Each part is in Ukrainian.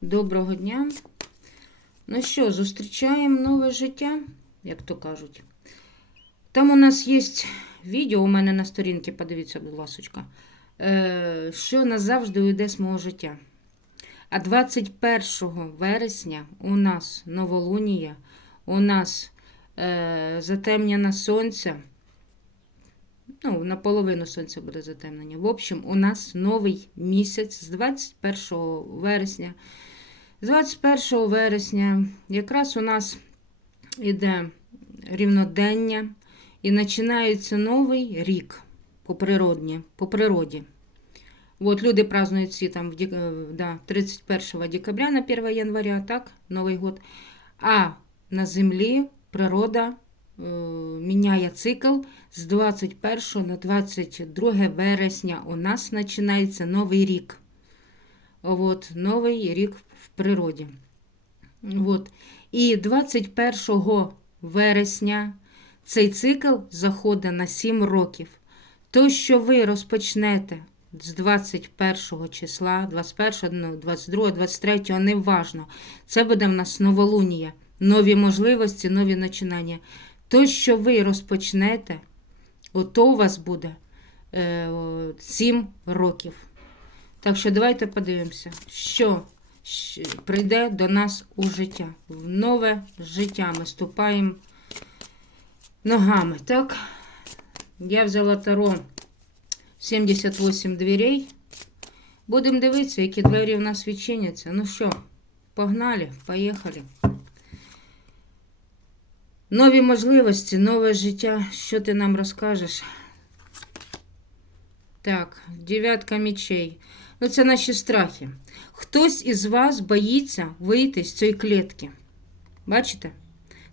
Доброго дня. Ну що, зустрічаємо нове життя, як то кажуть. Там у нас є відео у мене на сторінці, подивіться, будь ласочка, е, що назавжди уйде з мого життя. А 21 вересня у нас новолунія, у нас е, затемнення сонця. Ну, наполовину сонця буде затемнення. В общем, у нас новий місяць з 21 вересня. З 21 вересня якраз у нас іде рівнодення і починається новий рік по природні, по природі. От люди празднують всі там е, да, 31 декабря на 1 января, так, Новий год. А на землі природа е, міняє цикл з 21 на 22 вересня. У нас починається новий рік. От, новий рік природі. От. І 21 вересня цей цикл заходить на 7 років. То, що ви розпочнете з 21 числа, 21, ну, 22, 23, не важно. Це буде в нас новолунія, нові можливості, нові починання. То, що ви розпочнете, ото у вас буде е, 7 років. Так що давайте подивимося, що прийде до нас у життя. В нове життя ми ступаємо ногами. Так, я взяла таро 78 дверей. Будемо дивитися, які двері в нас відчиняться. Ну що, погнали, поїхали. Нові можливості, нове життя. Що ти нам розкажеш? Так, дев'ятка мечей. Ну, це наші страхи. Хтось із вас боїться вийти з цієї клітки. Бачите?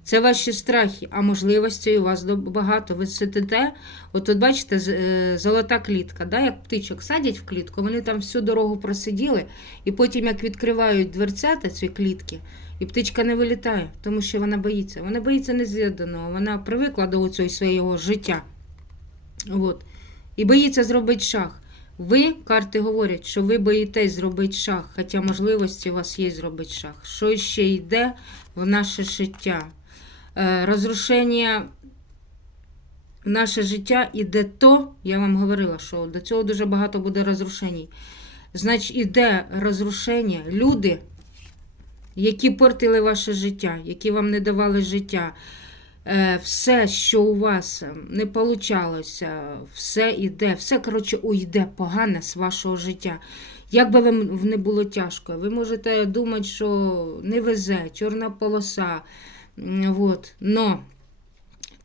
Це ваші страхи, а можливостей у вас багато. Ви сидите, от тут бачите, е, золота клітка, да? як птичок садять в клітку, вони там всю дорогу просиділи, і потім, як відкривають дверцята цієї клітки, і птичка не вилітає, тому що вона боїться. Вона боїться незвіданого, вона привикла до цього свого життя. От. І боїться зробити шаг. Ви, карти говорять, що ви боїтесь зробити шаг, хоча можливості у вас є зробити шаг. Що ще йде в наше життя? Е, розрушення в наше життя іде то, я вам говорила, що до цього дуже багато буде розрушень. Значить, іде розрушення, люди, які портили ваше життя, які вам не давали життя. Е, Все, що у вас е, не получалося, все іде, все, коротше, уйде погане з вашого життя. Як би вам не було тяжко, ви можете думати, що не везе, чорна полоса. м, Вот. Но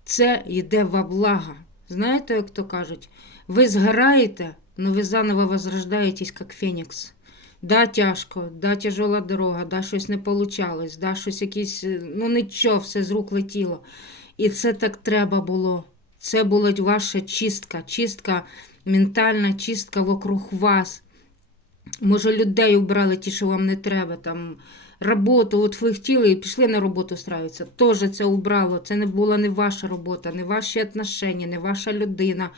це йде во благо. Знаєте, як то кажуть, ви згораєте, але ви заново возрождаєтесь, як Фенікс. Да, тяжко, да, тяжела дорога, да, щось не получалось, да, щось якісь, е, ну нічого, все з рук летіло. І це так треба було. Це була ваша чистка, чистка, ментальна чистка вокруг вас. Може, людей убрали ті, що вам не треба, там роботу, от ви хотіли і пішли на роботу страюватися. Теж це убрало. Це не була не ваша робота, не ваші отношення, не ваша людина.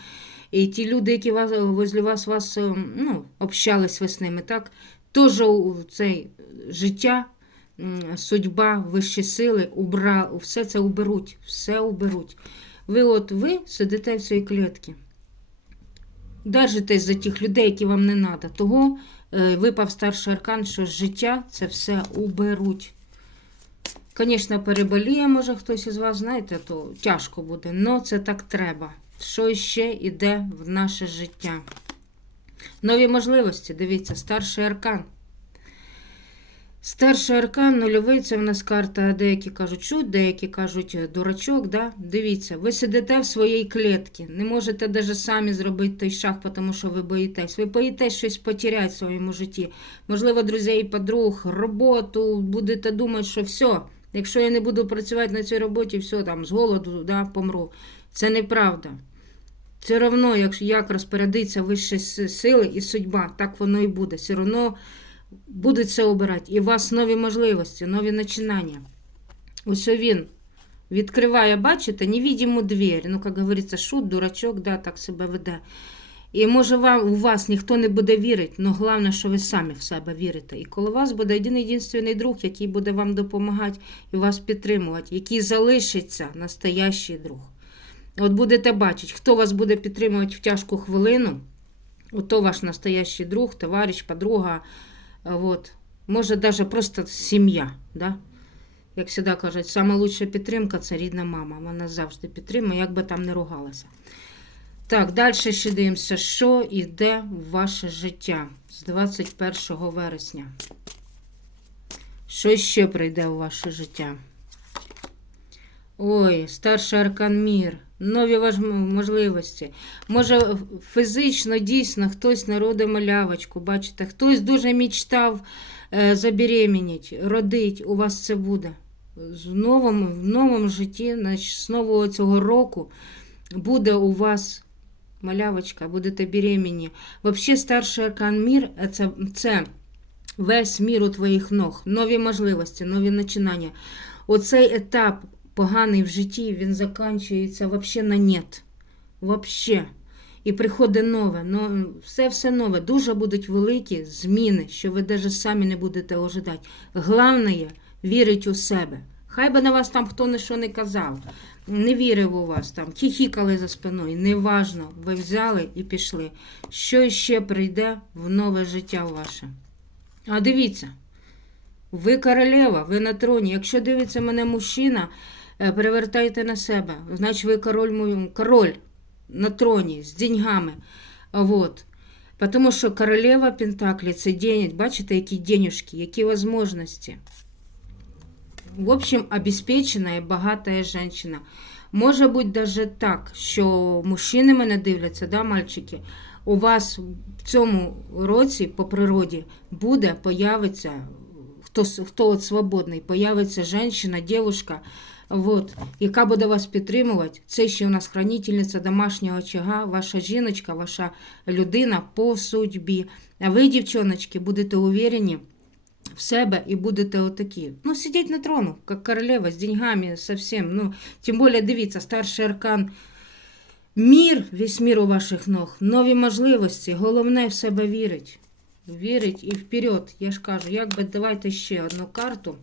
І ті люди, які вас, возле вас, вас е, ну, общались з ними, так? Теж цей життя, судьба, вищі сили, убра, все це уберуть, все уберуть. Ви от ви сидите в цій клітці. Держитесь за тих людей, які вам не треба. Того е, випав старший аркан, що життя це все уберуть. Звісно, переболіє, може хтось із вас, знаєте, то тяжко буде, але це так треба. Що ще йде в наше життя? Нові можливості, дивіться, старший аркан. Старший аркан нульовий це в нас карта, деякі кажуть чуд, деякі кажуть дурачок. Да? Дивіться, ви сидите в своїй клітці, не можете навіть самі зробити той шаг, тому що ви боїтесь. Ви боїтесь щось потеряти в своєму житті. Можливо, друзей, подруг, роботу, будете думати, що все, якщо я не буду працювати на цій роботі, все там з голоду да, помру. Це неправда. Все одно, як, як розпорядиться вищі с- сили і судьба, так воно і буде. Все одно будуть це обирати. І у вас нові можливості, нові починання. Ось він відкриває, бачите, невидиму двері. Ну, як говориться, шут, дурачок, да, так себе веде. І може вам, у вас ніхто не буде вірити, але головне, що ви самі в себе вірите. І коло вас буде один єдиний друг, який буде вам допомагати і вас підтримувати, який залишиться настоящий друг. От будете бачити, хто вас буде підтримувати в тяжку хвилину, ото ваш настоящий друг, товариш, подруга. Вот. Може, навіть просто сім'я. Да? Як завжди кажуть, лучша підтримка це рідна мама. Вона завжди підтримує, як би там не ругалася. Так, далі ще дивимося, що йде в ваше життя з 21 вересня. Що ще прийде у ваше життя? Ой, старший аркан мір, нові можливості. Може, фізично дійсно хтось народить малявочку, бачите, хтось дуже мечтав е, забеременіть, родить, у вас це буде. З новому, в новому житті, з нового цього року буде у вас малявочка, будете беременні. Взагалі, старший аркан мір це, це весь мір у твоїх ног, нові можливості, нові починання. Оцей етап поганий в житті, він закінчується взагалі на нет. Вообще. І приходить нове, но, все все нове. Дуже будуть великі зміни, що ви навіть самі не будете ожидати. Головне вірить у себе. Хай би на вас там хто не що не казав, не вірив у вас там, хіхікали за спиною. Неважно, ви взяли і пішли. Що ще прийде в нове життя ваше? А дивіться, ви королева, ви на троні. Якщо дивиться мене мужчина, перевертайте на себе. Значить, ви король, мой- король на троні з деньгами. Вот. Тому що королева Пентаклі це день, бачите, які денюжки, які можливості. В общем, обеспечена і багата жінка. Може бути даже так, що мужчини мене дивляться, да, мальчики, у вас в цьому році по природі буде, появиться, хто, хто от свободний, появиться жінка, дівчинка, вот, яка буде вас підтримувати. Це ще у нас хранительниця домашнього очага, ваша жіночка, ваша людина по судьбі. А ви, дівчоночки, будете уверені в себе і будете отакі. Ну, сидіть на трону, як королева, з деньгами, совсем. Ну, тим більше, дивіться, старший аркан. Мір, весь мір у ваших ног, нові можливості. Головне в себе вірить. Вірить і вперед. Я ж кажу, як би давайте ще одну карту,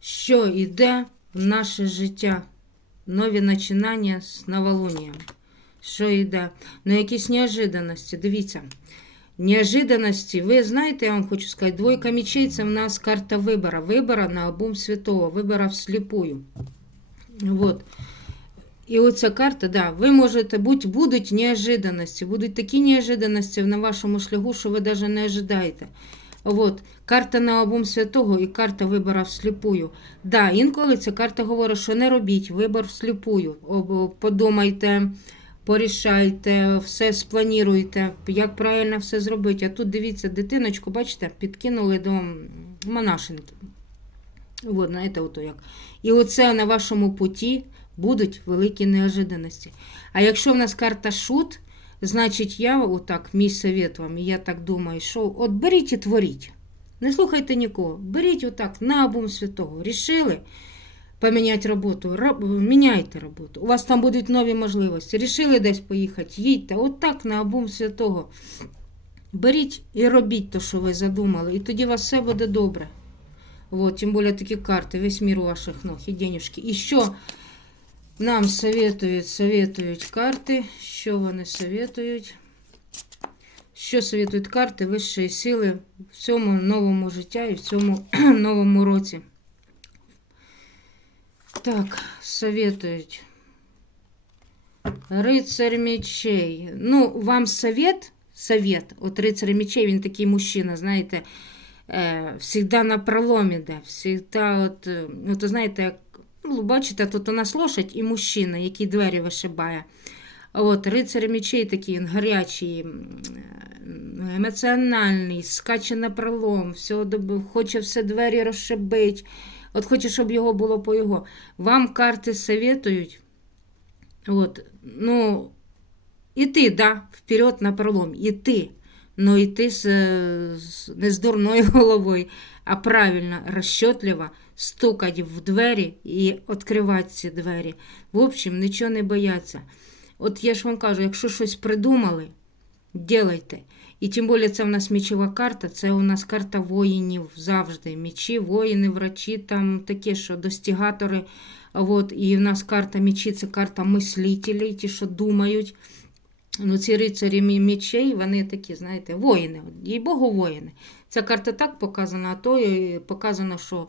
що йде в наше життя. Нові починання з новолунієм. Що йде? Ну, якісь неожиданності. Дивіться. Неожиданності, ви знаєте, я вам хочу сказати, двойка мечей це в нас карта вибора. Вибора на обум святого, вибора всліпую. Вот. І оця карта, да, ви можете бути, будуть неожиданності, будуть такі неожиданності на вашому шляху, що ви навіть не ожидаєте. От, карта на обум святого і карта вибора всліпую. Да, інколи ця карта говорить, що не робіть вибор всліпую. Подумайте, порішайте, все сплануйте, як правильно все зробити. А тут дивіться, дитиночку, бачите, підкинули до монашенки. От, знаєте, ото як. І оце на вашому путі будуть великі неожиданності. А якщо в нас карта шут, значить я отак, мій совет вам, і я так думаю, що от беріть і творіть. Не слухайте нікого. Беріть отак на обум святого. Рішили поміняти роботу, раб, міняйте роботу. У вас там будуть нові можливості. Рішили десь поїхати, їдьте. Отак на обум святого. Беріть і робіть те, що ви задумали, і тоді у вас все буде добре. Вот, тем более такі карти, весь мир у ваших ног і денежки. І що нам советують, советують карти, що вони советують? Що советують карти вищої сили в цьому новому життя і в цьому новому році? Так, советують. Рицарь мечей. Ну, вам совет, совет, от рицарь мечей, він такий мужчина, знаєте, е, всегда на проломі, да, всегда, от, е, от, знаєте, як, ну, бачите, тут у нас лошадь і мужчина, який двері вишибає. От, рицарь мечей такий, він гарячий, е, емоціональний, скаче на пролом, все, хоче все двері розшибить, от хоче, щоб його було по його. Вам карти советують, от, ну, іти, да, вперед на пролом, іти. Но йти з, з, не з дурною головою, а правильно, розчетливо стукати в двері і відкривати ці двері. В общем, нічого не бояться. От я ж вам кажу, якщо щось придумали, Делайте. І тим більше це в нас мічова карта, це у нас карта воїнів завжди. Мічі, воїни, врачі, там такі, що достигатори. От, і в нас карта мічі це карта мислителей, ті, що думають. Ну, ці рицарі мі- мечей, вони такі, знаєте, воїни. Їй Богу, воїни. Ця карта так показана, а то показано, що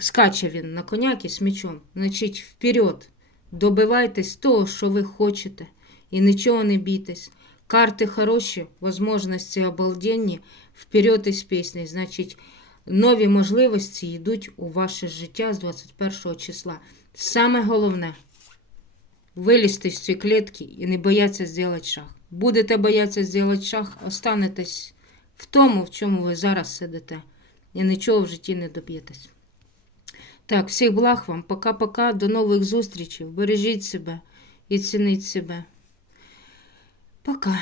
скаче він на коняки з мечом. Значить, вперед. Добивайтесь того, що ви хочете, і нічого не бійтесь. Карти хороші, можливості обалденні, вперед із піснею. Значить, нові можливості йдуть у ваше життя з 21 числа. Саме головне вилізти з цієї клітки і не бояться зробити шаг. Будете боятися зробити шаг, останетесь в тому, в чому ви зараз сидите, і нічого в житті не доб'єтесь. Так, всіх благ вам, пока-пока, до нових зустрічей. Бережіть себе і цініть себе. Пока.